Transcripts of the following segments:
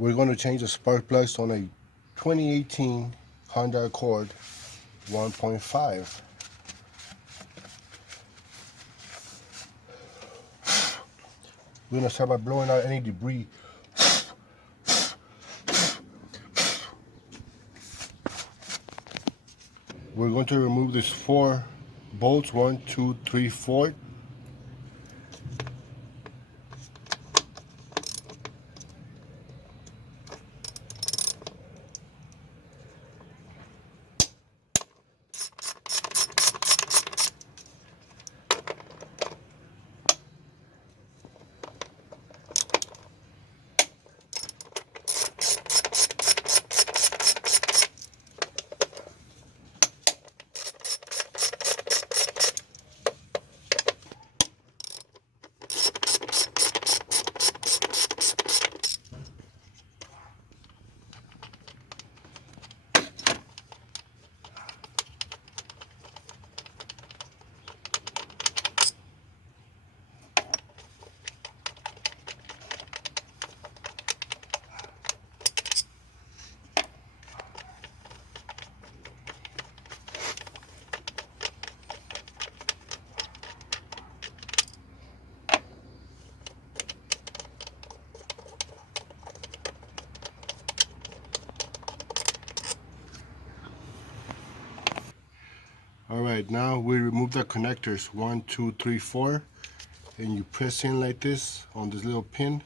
We're going to change the spark plugs on a 2018 Honda Accord 1.5. We're going to start by blowing out any debris. We're going to remove these 4 bolts, 1, 2, 3, 4. Alright, now we remove the connectors 1, 2, 3, 4, and you press in like this on this little pin,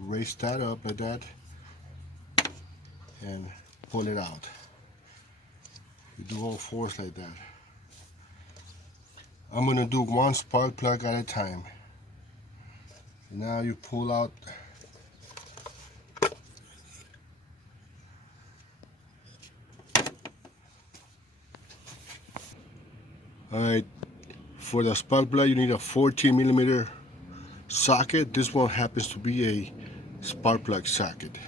raise that up like that, and pull it out. You do all 4s like that. I'm going to do 1 spark plug at a time. Now you pull out Alright, for the spark plug you need a 14mm socket. This one happens to be a spark plug socket.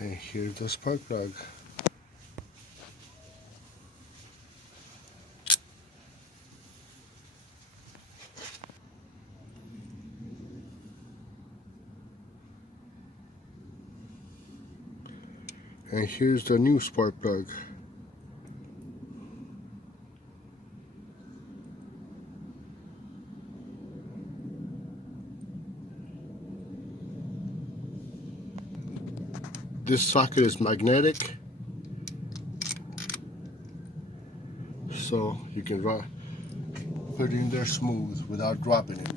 And here's the spark plug. And here's the new spark plug. This socket is magnetic, so you can put it in there smooth without dropping it.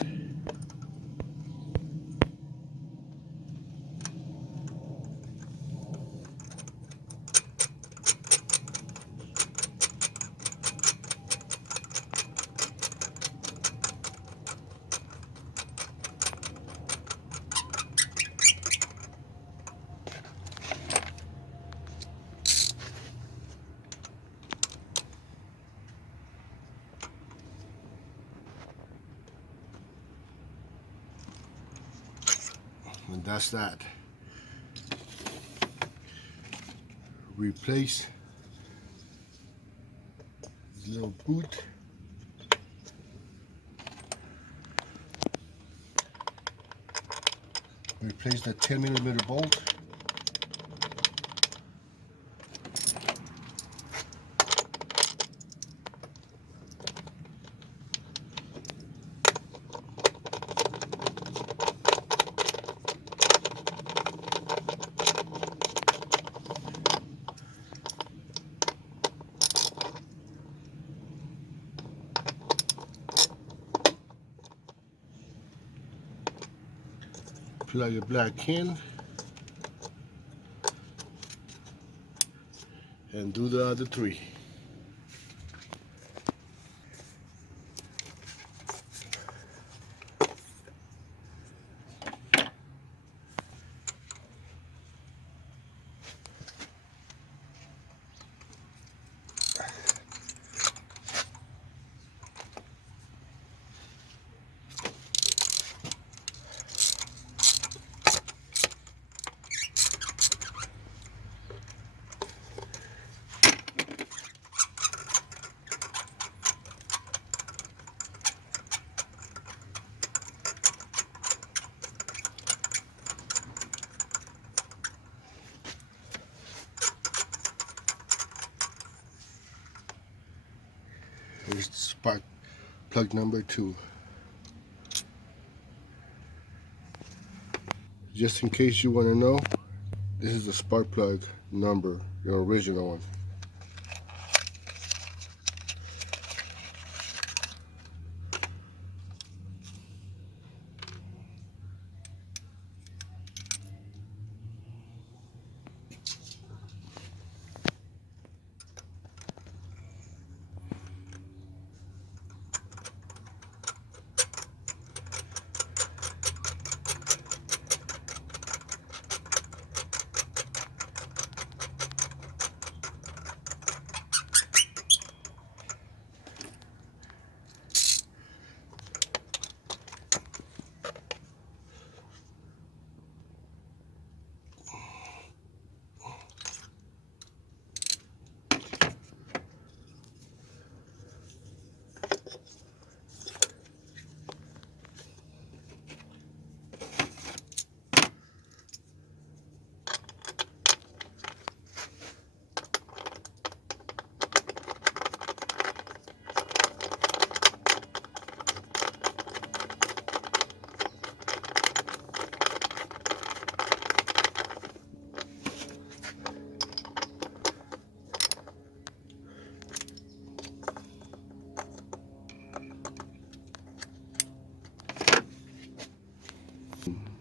And that's that. Replace this little boot. Replace the 10mm bolt. Plug it back in and do the other 3. Here's spark plug number 2. Just in case you want to know, this is the spark plug number, your original one.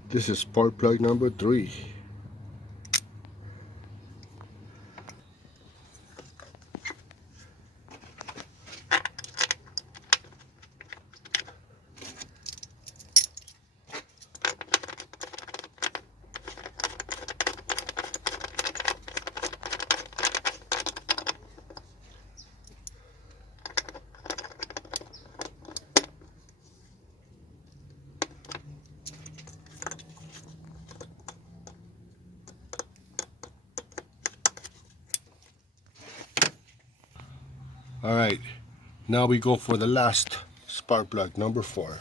This is spark plug number 3. Alright, now we go for the last spark plug number 4.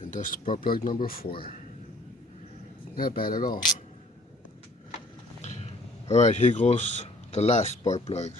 And that's spark plug number 4. Not bad at all. Alright, here goes the last spark plug.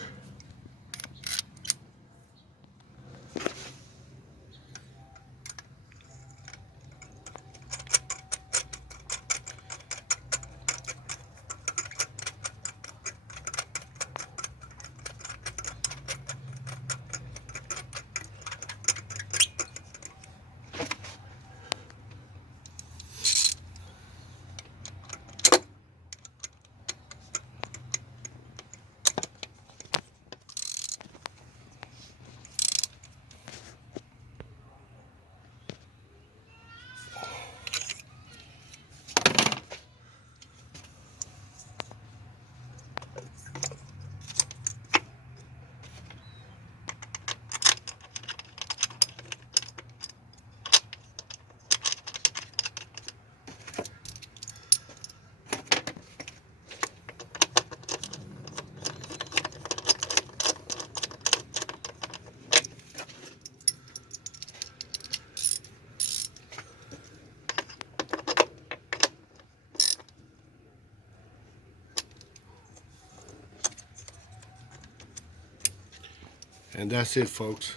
And that's it, folks.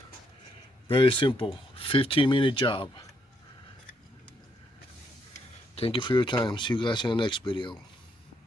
Very simple, 15-minute job. Thank you for your time. See you guys in the next video.